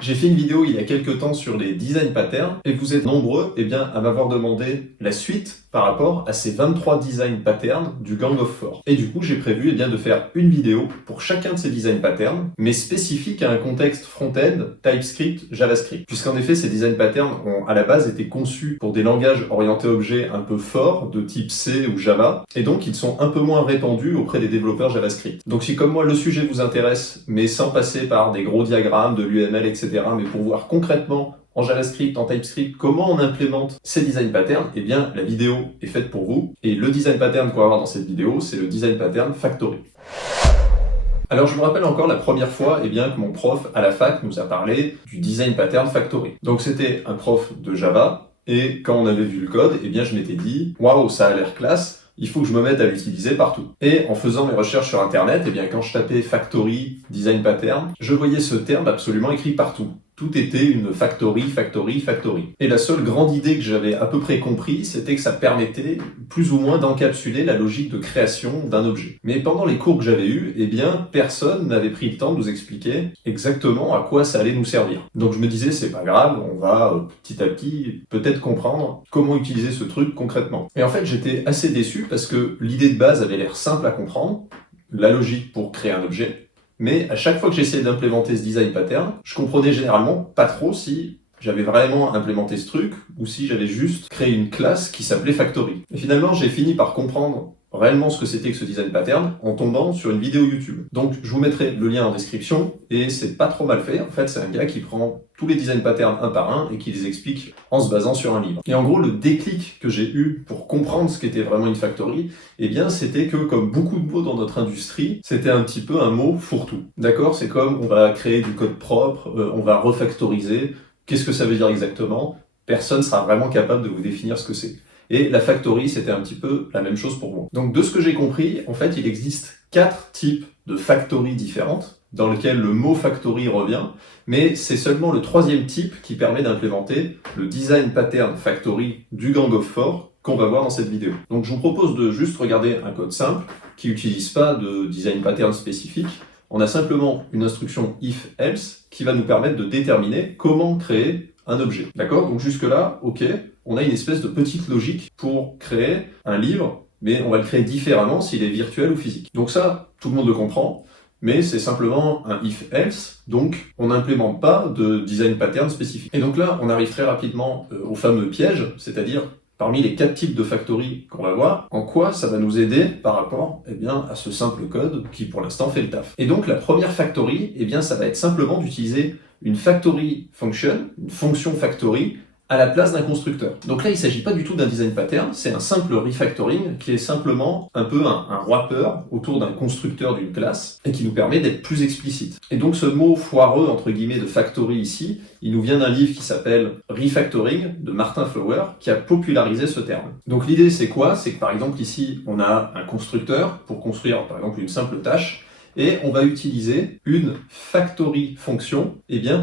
J'ai fait une vidéo il y a quelques temps sur les design patterns et vous êtes nombreux à m'avoir demandé la suite par rapport à ces 23 design patterns du Gang of Four. Et du coup, j'ai prévu de faire une vidéo pour chacun de ces design patterns, mais spécifique à un contexte front-end, TypeScript, JavaScript. Puisqu'en effet, ces design patterns ont à la base été conçus pour des langages orientés objets un peu forts, de type C ou Java, et donc ils sont un peu moins répandus auprès des développeurs JavaScript. Donc si comme moi le sujet vous intéresse, mais sans passer par des gros diagrammes, de l'UML, etc., mais pour voir concrètement en JavaScript, en TypeScript, comment on implémente ces design patterns, la vidéo est faite pour vous. Et le design pattern qu'on va voir dans cette vidéo, c'est le design pattern Factory. Alors je me rappelle encore la première fois que mon prof à la fac nous a parlé du design pattern Factory. Donc c'était un prof de Java, et quand on avait vu le code, je m'étais dit « Waouh, ça a l'air classe !» Il faut que je me mette à l'utiliser partout. Et en faisant mes recherches sur Internet, quand je tapais Factory, Design Pattern, je voyais ce terme absolument écrit partout. Tout était une factory. Et la seule grande idée que j'avais à peu près compris, c'était que ça permettait plus ou moins d'encapsuler la logique de création d'un objet. Mais pendant les cours que j'avais eus, personne n'avait pris le temps de nous expliquer exactement à quoi ça allait nous servir. Donc je me disais, c'est pas grave, on va petit à petit peut-être comprendre comment utiliser ce truc concrètement. Et en fait, j'étais assez déçu parce que l'idée de base avait l'air simple à comprendre, la logique pour créer un objet. Mais à chaque fois que j'essayais d'implémenter ce design pattern, je comprenais généralement pas trop si j'avais vraiment implémenté ce truc ou si j'avais juste créé une classe qui s'appelait Factory. Et finalement, j'ai fini par comprendre réellement ce que c'était que ce design pattern en tombant sur une vidéo YouTube. Donc je vous mettrai le lien en description et c'est pas trop mal fait. En fait, c'est un gars qui prend tous les design patterns un par un et qui les explique en se basant sur un livre. Et en gros, le déclic que j'ai eu pour comprendre ce qu'était vraiment une factory, c'était que comme beaucoup de mots dans notre industrie, c'était un petit peu un mot fourre-tout. D'accord? C'est comme on va créer du code propre, on va refactoriser. Qu'est-ce que ça veut dire exactement? Personne sera vraiment capable de vous définir ce que c'est. Et la factory, c'était un petit peu la même chose pour moi. Donc de ce que j'ai compris, en fait, il existe 4 types de factory différentes, dans lesquelles le mot factory revient, mais c'est seulement le 3e type qui permet d'implémenter le design pattern factory du Gang of Four qu'on va voir dans cette vidéo. Donc je vous propose de juste regarder un code simple qui n'utilise pas de design pattern spécifique. On a simplement une instruction if-else qui va nous permettre de déterminer comment créer un objet. D'accord? Donc jusque-là, ok, on a une espèce de petite logique pour créer un livre, mais on va le créer différemment s'il est virtuel ou physique. Donc ça, tout le monde le comprend, mais c'est simplement un if-else, donc on n'implémente pas de design pattern spécifique. Et donc là, on arrive très rapidement au fameux piège, c'est-à-dire parmi les 4 types de factory qu'on va voir, en quoi ça va nous aider par rapport à ce simple code qui pour l'instant fait le taf. Et donc la première factory, ça va être simplement d'utiliser une factory function, une fonction factory, à la place d'un constructeur. Donc là, il ne s'agit pas du tout d'un design pattern, c'est un simple refactoring qui est simplement un peu un wrapper autour d'un constructeur d'une classe et qui nous permet d'être plus explicite. Et donc ce mot foireux, entre guillemets, de factory ici, il nous vient d'un livre qui s'appelle Refactoring de Martin Flower qui a popularisé ce terme. Donc l'idée c'est quoi? C'est que par exemple ici, on a un constructeur pour construire par exemple une simple tâche, et on va utiliser une factory fonction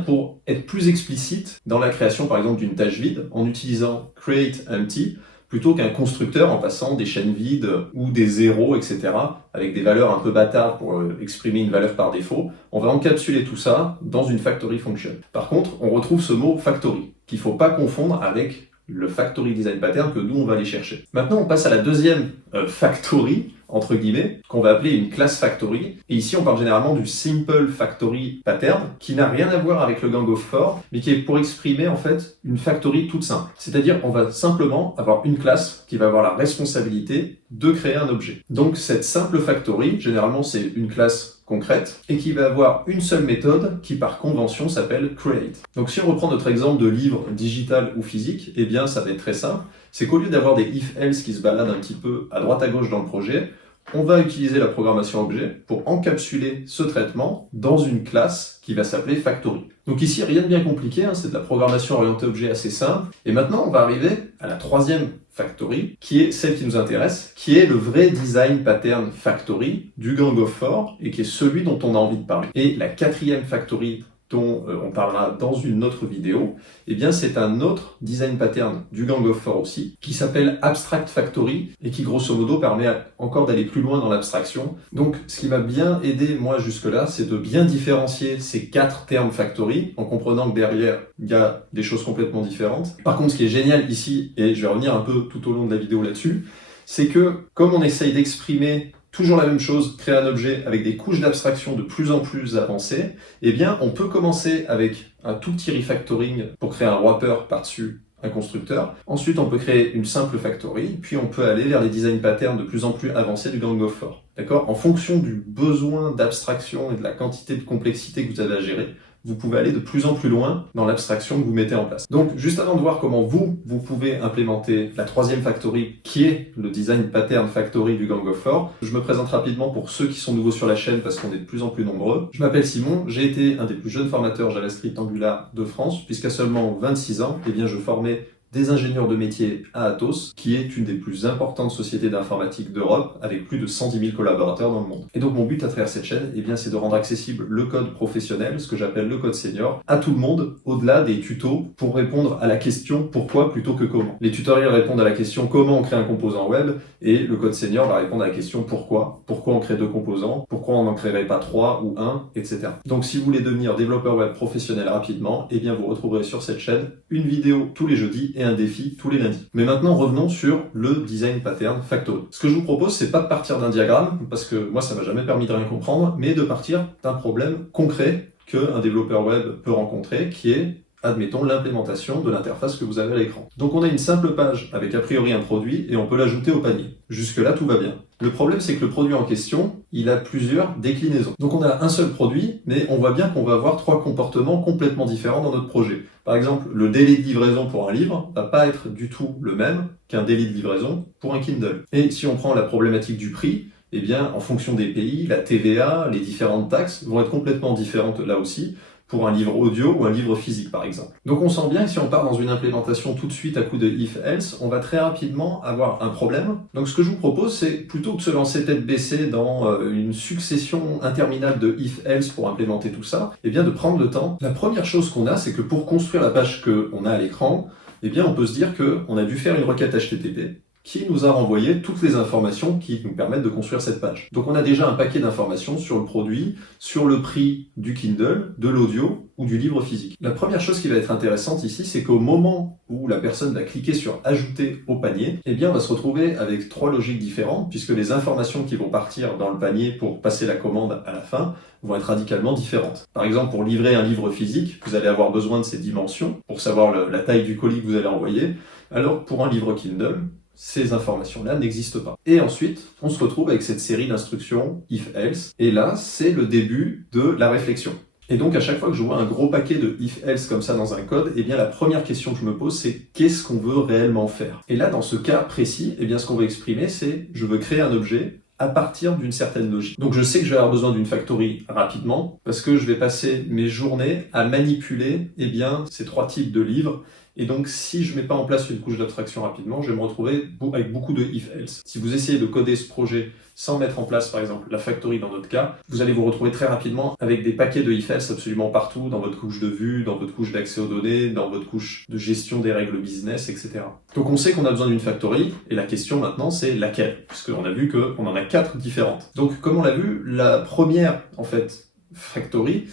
pour être plus explicite dans la création par exemple d'une tâche vide en utilisant createEmpty plutôt qu'un constructeur en passant des chaînes vides ou des zéros, etc. avec des valeurs un peu bâtards pour exprimer une valeur par défaut. On va encapsuler tout ça dans une factory function. Par contre, on retrouve ce mot factory qu'il ne faut pas confondre avec le factory design pattern que nous on va aller chercher. Maintenant on passe à la deuxième factory entre guillemets qu'on va appeler une class factory et ici on parle généralement du simple factory pattern qui n'a rien à voir avec le Gang of Four mais qui est pour exprimer en fait une factory toute simple. C'est-à-dire on va simplement avoir une classe qui va avoir la responsabilité de créer un objet. Donc cette simple factory, généralement c'est une classe concrète et qui va avoir une seule méthode qui par convention s'appelle create. Donc si on reprend notre exemple de livre digital ou physique, ça va être très simple, c'est qu'au lieu d'avoir des if-else qui se baladent un petit peu à droite à gauche dans le projet, on va utiliser la programmation objet pour encapsuler ce traitement dans une classe qui va s'appeler factory. Donc ici, rien de bien compliqué, c'est de la programmation orientée objet assez simple. Et maintenant, on va arriver à la 3e factory, qui est celle qui nous intéresse, qui est le vrai design pattern factory du Gang of Four et qui est celui dont on a envie de parler. Et la 4e factory dont on parlera dans une autre vidéo, eh bien c'est un autre design pattern du Gang of Four aussi, qui s'appelle Abstract Factory et qui grosso modo permet encore d'aller plus loin dans l'abstraction. Donc ce qui m'a bien aidé moi jusque-là, c'est de bien différencier ces 4 termes factory en comprenant que derrière il y a des choses complètement différentes. Par contre, ce qui est génial ici, et je vais revenir un peu tout au long de la vidéo là-dessus, c'est que comme on essaye d'exprimer toujours la même chose, créer un objet avec des couches d'abstraction de plus en plus avancées, eh bien on peut commencer avec un tout petit refactoring pour créer un wrapper par-dessus un constructeur. Ensuite, on peut créer une simple factory, puis on peut aller vers les design patterns de plus en plus avancés du Gang of Four. D'accord ? En fonction du besoin d'abstraction et de la quantité de complexité que vous avez à gérer, vous pouvez aller de plus en plus loin dans l'abstraction que vous mettez en place. Donc, juste avant de voir comment vous pouvez implémenter la 3e factory, qui est le design pattern factory du Gang of Four, je me présente rapidement pour ceux qui sont nouveaux sur la chaîne parce qu'on est de plus en plus nombreux. Je m'appelle Simon, j'ai été un des plus jeunes formateurs JavaScript Angular de France, puisqu'à seulement 26 ans, eh bien, je formais des ingénieurs de métier à Atos, qui est une des plus importantes sociétés d'informatique d'Europe, avec plus de 110 000 collaborateurs dans le monde. Et donc mon but à travers cette chaîne, eh bien, c'est de rendre accessible le code professionnel, ce que j'appelle le code senior, à tout le monde, au-delà des tutos, pour répondre à la question pourquoi plutôt que comment. Les tutoriels répondent à la question comment on crée un composant web, et le code senior va répondre à la question pourquoi. Pourquoi on crée 2 composants, pourquoi on n'en créerait pas 3 ou 1, etc. Donc si vous voulez devenir développeur web professionnel rapidement, eh bien vous retrouverez sur cette chaîne une vidéo tous les jeudis et un défi tous les lundis. Mais maintenant, revenons sur le design pattern factory. Ce que je vous propose, c'est pas de partir d'un diagramme, parce que moi, ça m'a jamais permis de rien comprendre, mais de partir d'un problème concret qu'un développeur web peut rencontrer, qui est, admettons, l'implémentation de l'interface que vous avez à l'écran. Donc on a une simple page avec a priori un produit et on peut l'ajouter au panier. Jusque-là, tout va bien. Le problème, c'est que le produit en question, il a plusieurs déclinaisons. Donc on a un seul produit, mais on voit bien qu'on va avoir 3 comportements complètement différents dans notre projet. Par exemple, le délai de livraison pour un livre va pas être du tout le même qu'un délai de livraison pour un Kindle. Et si on prend la problématique du prix, eh bien, en fonction des pays, la TVA, les différentes taxes vont être complètement différentes là aussi, pour un livre audio ou un livre physique par exemple. Donc on sent bien que si on part dans une implémentation tout de suite à coup de if-else, on va très rapidement avoir un problème. Donc ce que je vous propose, c'est plutôt que de se lancer tête baissée dans une succession interminable de if-else pour implémenter tout ça, eh bien de prendre le temps. La première chose qu'on a, c'est que pour construire la page qu'on a à l'écran, eh bien on peut se dire qu'on a dû faire une requête HTTP qui nous a renvoyé toutes les informations qui nous permettent de construire cette page. Donc on a déjà un paquet d'informations sur le produit, sur le prix du Kindle, de l'audio ou du livre physique. La première chose qui va être intéressante ici, c'est qu'au moment où la personne va cliquer sur « Ajouter au panier », eh bien on va se retrouver avec 3 logiques différentes, puisque les informations qui vont partir dans le panier pour passer la commande à la fin vont être radicalement différentes. Par exemple, pour livrer un livre physique, vous allez avoir besoin de ces dimensions pour savoir la taille du colis que vous allez envoyer, alors pour un livre Kindle, ces informations-là n'existent pas. Et ensuite, on se retrouve avec cette série d'instructions if-else, et là, c'est le début de la réflexion. Et donc, à chaque fois que je vois un gros paquet de if-else comme ça dans un code, eh bien, la première question que je me pose, c'est qu'est-ce qu'on veut réellement faire? Et là, dans ce cas précis, eh bien, ce qu'on veut exprimer, c'est je veux créer un objet à partir d'une certaine logique. Donc je sais que je vais avoir besoin d'une factory rapidement, parce que je vais passer mes journées à manipuler eh bien, ces 3 types de livres. Et donc si je ne mets pas en place une couche d'abstraction rapidement, je vais me retrouver avec beaucoup de if-else. Si vous essayez de coder ce projet sans mettre en place par exemple la factory dans notre cas, vous allez vous retrouver très rapidement avec des paquets de if-else absolument partout, dans votre couche de vue, dans votre couche d'accès aux données, dans votre couche de gestion des règles business, etc. Donc on sait qu'on a besoin d'une factory, et la question maintenant c'est laquelle, puisqu'on a vu qu'on en a 4 différentes. Donc comme on l'a vu, la première en fait factory,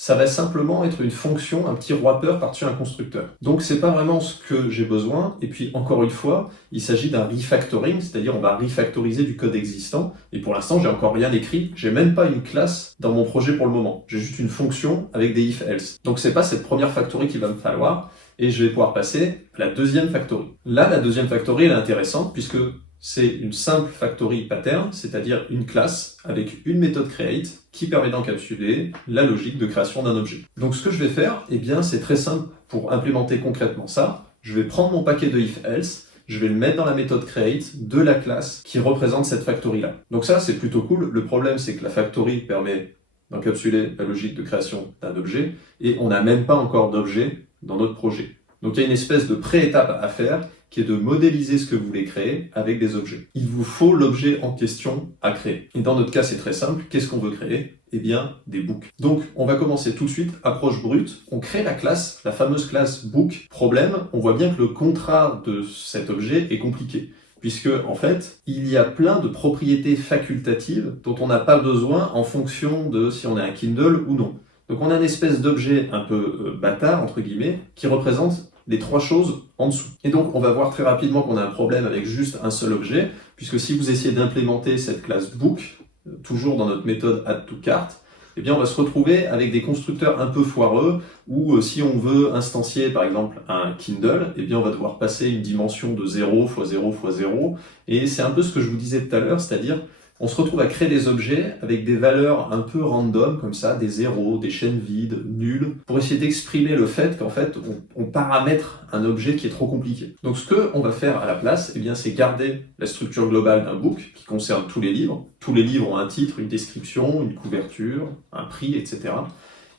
ça va simplement être une fonction, un petit wrapper par-dessus un constructeur. Donc c'est pas vraiment ce que j'ai besoin, et puis encore une fois, il s'agit d'un refactoring, c'est-à-dire on va refactoriser du code existant, et pour l'instant j'ai encore rien écrit, j'ai même pas une classe dans mon projet pour le moment, j'ai juste une fonction avec des if-else. Donc c'est pas cette première factory qu'il va me falloir, et je vais pouvoir passer à la deuxième factory. Là, la deuxième factory elle est intéressante, puisque c'est une simple factory pattern, c'est-à-dire une classe avec une méthode create qui permet d'encapsuler la logique de création d'un objet. Donc ce que je vais faire, eh bien, c'est très simple pour implémenter concrètement ça. Je vais prendre mon paquet de if-else, je vais le mettre dans la méthode create de la classe qui représente cette factory-là. Donc ça, c'est plutôt cool. Le problème, c'est que la factory permet d'encapsuler la logique de création d'un objet et on n'a même pas encore d'objet dans notre projet. Donc il y a une espèce de pré-étape à faire qui est de modéliser ce que vous voulez créer avec des objets. Il vous faut l'objet en question à créer. Et dans notre cas, c'est très simple. Qu'est-ce qu'on veut créer? Eh bien, des books. Donc, on va commencer tout de suite. Approche brute. On crée la classe, la fameuse classe book. Problème, on voit bien que le contrat de cet objet est compliqué. Puisque, en fait, il y a plein de propriétés facultatives dont on n'a pas besoin en fonction de si on a un Kindle ou non. Donc, on a une espèce d'objet un peu bâtard, entre guillemets, qui représente les trois choses en dessous. Et donc, on va voir très rapidement qu'on a un problème avec juste un seul objet, puisque si vous essayez d'implémenter cette classe book, toujours dans notre méthode add to cart, eh bien, on va se retrouver avec des constructeurs un peu foireux, où si on veut instancier, par exemple, un Kindle, eh bien, on va devoir passer une dimension de 0 x 0 x 0, et c'est un peu ce que je vous disais tout à l'heure, c'est-à-dire on se retrouve à créer des objets avec des valeurs un peu random, comme ça, des zéros, des chaînes vides, nuls, pour essayer d'exprimer le fait qu'en fait, on paramètre un objet qui est trop compliqué. Donc ce qu'on va faire à la place, eh bien, c'est garder la structure globale d'un book qui concerne tous les livres. Tous les livres ont un titre, une description, une couverture, un prix, etc.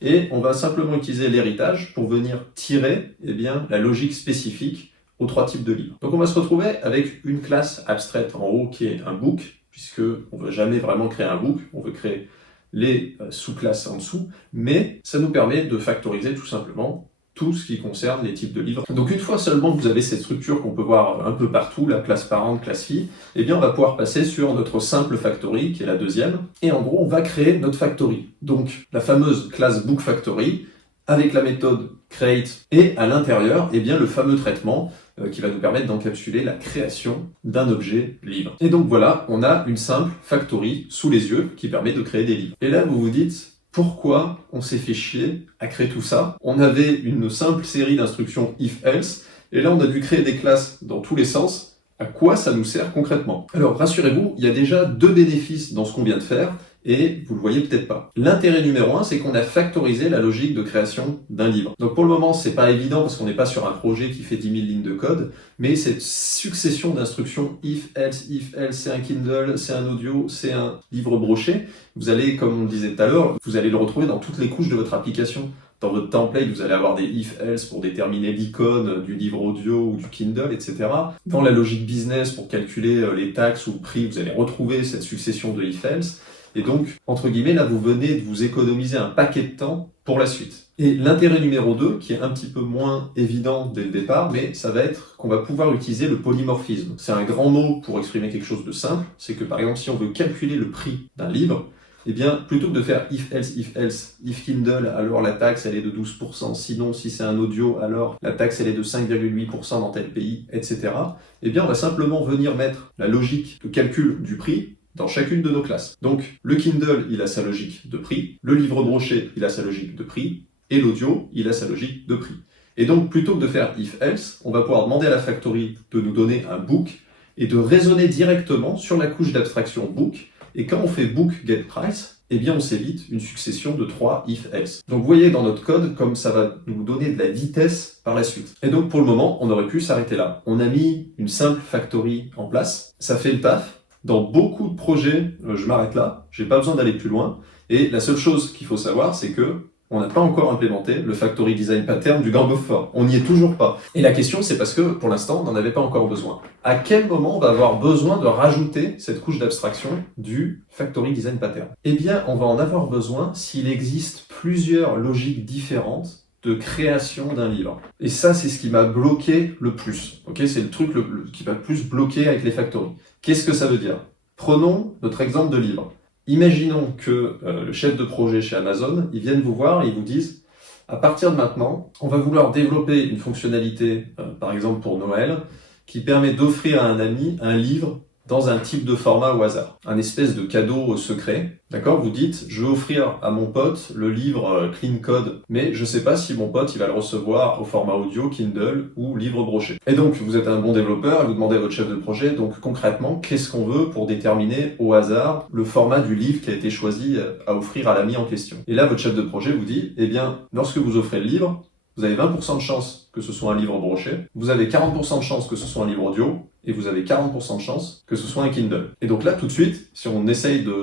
Et on va simplement utiliser l'héritage pour venir tirer eh bien, la logique spécifique aux trois types de livres. Donc on va se retrouver avec une classe abstraite en haut qui est un book, puisqu'on ne veut jamais vraiment créer un book, on veut créer les sous-classes en dessous, mais ça nous permet de factoriser tout simplement tout ce qui concerne les types de livres. Donc une fois seulement que vous avez cette structure qu'on peut voir un peu partout, la classe parent, classe fille, eh bien on va pouvoir passer sur notre simple factory, qui est la deuxième, et en gros on va créer notre factory. Donc la fameuse classe book factory, avec la méthode create, et à l'intérieur, eh bien le fameux traitement qui va nous permettre d'encapsuler la création d'un objet livre. Et donc voilà, on a une simple factory sous les yeux qui permet de créer des livres. Et là, vous vous dites, pourquoi on s'est fait chier à créer tout ça? On avait une simple série d'instructions if-else, et là on a dû créer des classes dans tous les sens. À quoi ça nous sert concrètement? Alors rassurez-vous, il y a déjà deux bénéfices dans ce qu'on vient de faire, et vous le voyez peut-être pas. L'intérêt numéro 1, c'est qu'on a factorisé la logique de création d'un livre. Donc pour le moment, c'est pas évident parce qu'on n'est pas sur un projet qui fait 10 000 lignes de code, mais cette succession d'instructions if, else, c'est un Kindle, c'est un audio, c'est un livre broché, vous allez, comme on le disait tout à l'heure, vous allez le retrouver dans toutes les couches de votre application. Dans votre template, vous allez avoir des if-else pour déterminer l'icône du livre audio ou du Kindle, etc. Dans la logique business, pour calculer les taxes ou le prix, vous allez retrouver cette succession de if-else. Et donc, entre guillemets, là, vous venez de vous économiser un paquet de temps pour la suite. Et l'intérêt numéro 2, qui est un petit peu moins évident dès le départ, mais ça va être qu'on va pouvoir utiliser le polymorphisme. C'est un grand mot pour exprimer quelque chose de simple. C'est que, par exemple, si on veut calculer le prix d'un livre, eh bien, plutôt que de faire if Kindle, alors la taxe, elle est de 12%, sinon, si c'est un audio, alors la taxe, elle est de 5,8% dans tel pays, etc. Eh bien, on va simplement venir mettre la logique de calcul du prix dans chacune de nos classes. Donc, le Kindle, il a sa logique de prix, le livre broché, il a sa logique de prix, et l'audio, il a sa logique de prix. Et donc, plutôt que de faire if-else, on va pouvoir demander à la factory de nous donner un book et de raisonner directement sur la couche d'abstraction book. Et quand on fait book get price, eh bien, on s'évite une succession de 3 if-else. Donc, vous voyez dans notre code, comme ça va nous donner de la vitesse par la suite. Et donc, pour le moment, on aurait pu s'arrêter là. On a mis une simple factory en place. Ça fait le taf. Dans beaucoup de projets, je m'arrête là, j'ai pas besoin d'aller plus loin, et la seule chose qu'il faut savoir, c'est que on n'a pas encore implémenté le Factory Design Pattern du Gang of Four. On n'y est toujours pas. Et la question, c'est parce que, pour l'instant, on n'en avait pas encore besoin. À quel moment on va avoir besoin de rajouter cette couche d'abstraction du Factory Design Pattern? Eh bien, on va en avoir besoin s'il existe plusieurs logiques différentes de création d'un livre. Et ça, c'est ce qui m'a bloqué le plus. Okay, c'est le truc qui m'a le plus bloqué avec les factories. Qu'est-ce que ça veut dire? Prenons notre exemple de livre. Imaginons que le chef de projet chez Amazon, ils viennent vous voir et ils vous disent « À partir de maintenant, on va vouloir développer une fonctionnalité, par exemple pour Noël, qui permet d'offrir à un ami un livre dans un type de format au hasard. Un espèce de cadeau secret. D'accord? Vous dites, je vais offrir à mon pote le livre Clean Code, mais je sais pas si mon pote il va le recevoir au format audio, Kindle ou livre broché. Et donc, vous êtes un bon développeur et vous demandez à votre chef de projet, donc concrètement, qu'est-ce qu'on veut pour déterminer au hasard le format du livre qui a été choisi à offrir à l'ami en question. Et là, votre chef de projet vous dit, eh bien, lorsque vous offrez le livre, vous avez 20% de chance que ce soit un livre broché, vous avez 40% de chance que ce soit un livre audio, et vous avez 40% de chance que ce soit un Kindle. Et donc là, tout de suite, si on essaye de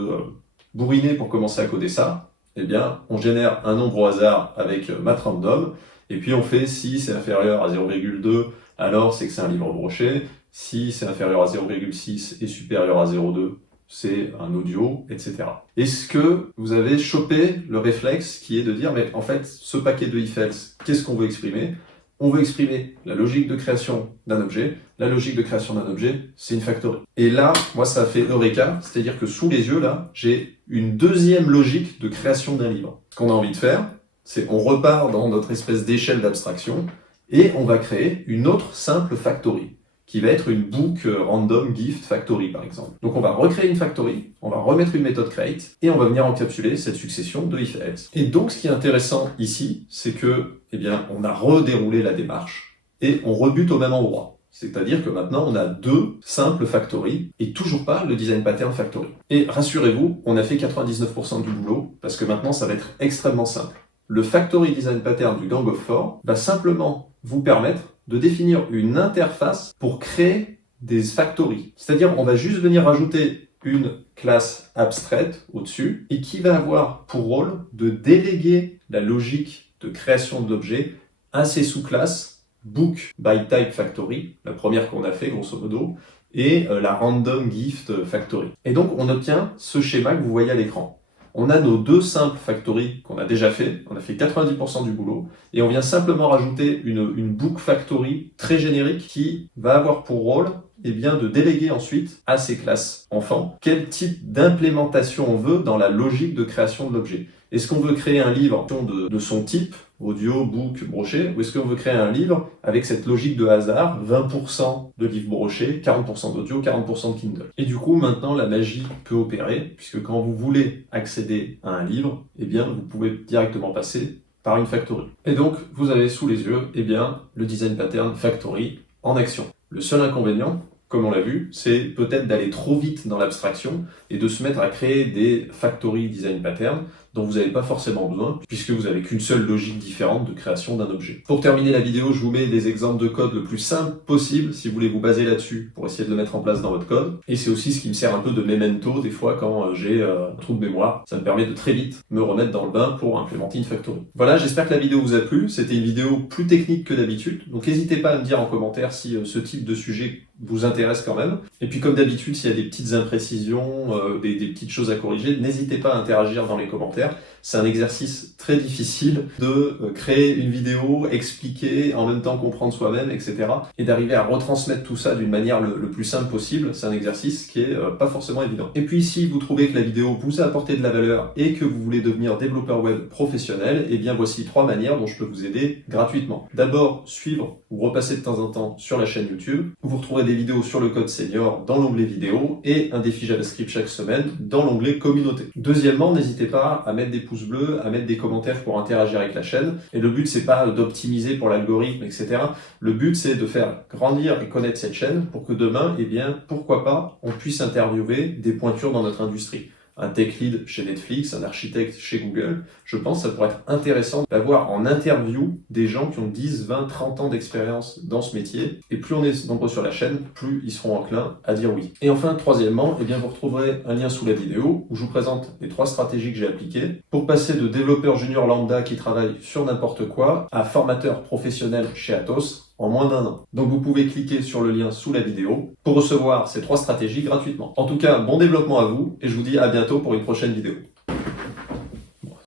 bourriner pour commencer à coder ça, eh bien, on génère un nombre au hasard avec math random, Et puis on fait si c'est inférieur à 0,2, alors c'est que c'est un livre broché. Si c'est inférieur à 0,6 et supérieur à 0,2, c'est un audio, etc. Est-ce que vous avez chopé le réflexe qui est de dire, mais en fait, ce paquet de if-else, qu'est-ce qu'on veut exprimer? On veut exprimer la logique de création d'un objet. La logique de création d'un objet, c'est une factory. Et là, moi, ça a fait Eureka, c'est-à-dire que sous les yeux, là, j'ai une deuxième logique de création d'un livre. Ce qu'on a envie de faire, c'est on repart dans notre espèce d'échelle d'abstraction et on va créer une autre simple factory, qui va être une book random gift factory par exemple. Donc on va recréer une factory, on va remettre une méthode create, et on va venir encapsuler cette succession de if else. Et donc ce qui est intéressant ici, c'est que, eh bien, on a redéroulé la démarche, et on rebute au même endroit. C'est-à-dire que maintenant on a deux simples factories, et toujours pas le design pattern factory. Et rassurez-vous, on a fait 99% du boulot, parce que maintenant ça va être extrêmement simple. Le factory design pattern du Gang of Four va simplement vous permettre de définir une interface pour créer des factories. C'est-à-dire, on va juste venir rajouter une classe abstraite au-dessus et qui va avoir pour rôle de déléguer la logique de création d'objets à ces sous-classes Book by Type Factory, la première qu'on a fait grosso modo, et la Random Gift Factory. Et donc, on obtient ce schéma que vous voyez à l'écran. On a nos deux simples factories qu'on a déjà fait, on a fait 90% du boulot, et on vient simplement rajouter une book factory très générique qui va avoir pour rôle eh bien, de déléguer ensuite à ces classes enfants quel type d'implémentation on veut dans la logique de création de l'objet. Est-ce qu'on veut créer un livre de son type, audio, book, broché, ou est-ce qu'on veut créer un livre avec cette logique de hasard, 20% de livres brochés, 40% d'audio, 40% de Kindle. Et du coup, maintenant, la magie peut opérer, puisque quand vous voulez accéder à un livre, eh bien, vous pouvez directement passer par une factory. Et donc, vous avez sous les yeux, eh bien, le design pattern factory en action. Le seul inconvénient, comme on l'a vu, c'est peut-être d'aller trop vite dans l'abstraction et de se mettre à créer des factory design patterns dont vous n'avez pas forcément besoin, puisque vous n'avez qu'une seule logique différente de création d'un objet. Pour terminer la vidéo, je vous mets des exemples de code le plus simple possible, si vous voulez vous baser là-dessus pour essayer de le mettre en place dans votre code. Et c'est aussi ce qui me sert un peu de memento, des fois quand j'ai un trou de mémoire. Ça me permet de très vite me remettre dans le bain pour implémenter une factory. Voilà, j'espère que la vidéo vous a plu. C'était une vidéo plus technique que d'habitude, donc n'hésitez pas à me dire en commentaire si ce type de sujet vous intéresse quand même. Et puis comme d'habitude, s'il y a des petites imprécisions, des petites choses à corriger, n'hésitez pas à interagir dans les commentaires. C'est un exercice très difficile de créer une vidéo, expliquer, en même temps comprendre soi-même, etc. Et d'arriver à retransmettre tout ça d'une manière le plus simple possible. C'est un exercice qui est pas forcément évident. Et puis si vous trouvez que la vidéo vous a apporté de la valeur et que vous voulez devenir développeur web professionnel, eh bien voici 3 manières dont je peux vous aider gratuitement. D'abord, suivre ou repasser de temps en temps sur la chaîne YouTube. Vous retrouverez des vidéos sur le code senior dans l'onglet vidéo et un défi JavaScript chaque semaine dans l'onglet communauté. Deuxièmement, n'hésitez pas à mettre des pouces bleus, à mettre des commentaires pour interagir avec la chaîne. Et le but, c'est pas d'optimiser pour l'algorithme, etc. Le but, c'est de faire grandir et connaître cette chaîne pour que demain, eh bien, pourquoi pas, on puisse interviewer des pointures dans notre industrie. Un tech lead chez Netflix, un architecte chez Google. Je pense que ça pourrait être intéressant d'avoir en interview des gens qui ont 10, 20, 30 ans d'expérience dans ce métier. Et plus on est nombreux sur la chaîne, plus ils seront enclins à dire oui. Et enfin, troisièmement, eh bien, vous retrouverez un lien sous la vidéo où je vous présente les 3 stratégies que j'ai appliquées pour passer de développeur junior lambda qui travaille sur n'importe quoi à formateur professionnel chez Atos en moins d'1 an. Donc vous pouvez cliquer sur le lien sous la vidéo pour recevoir ces 3 stratégies gratuitement. En tout cas, bon développement à vous et je vous dis à bientôt pour une prochaine vidéo.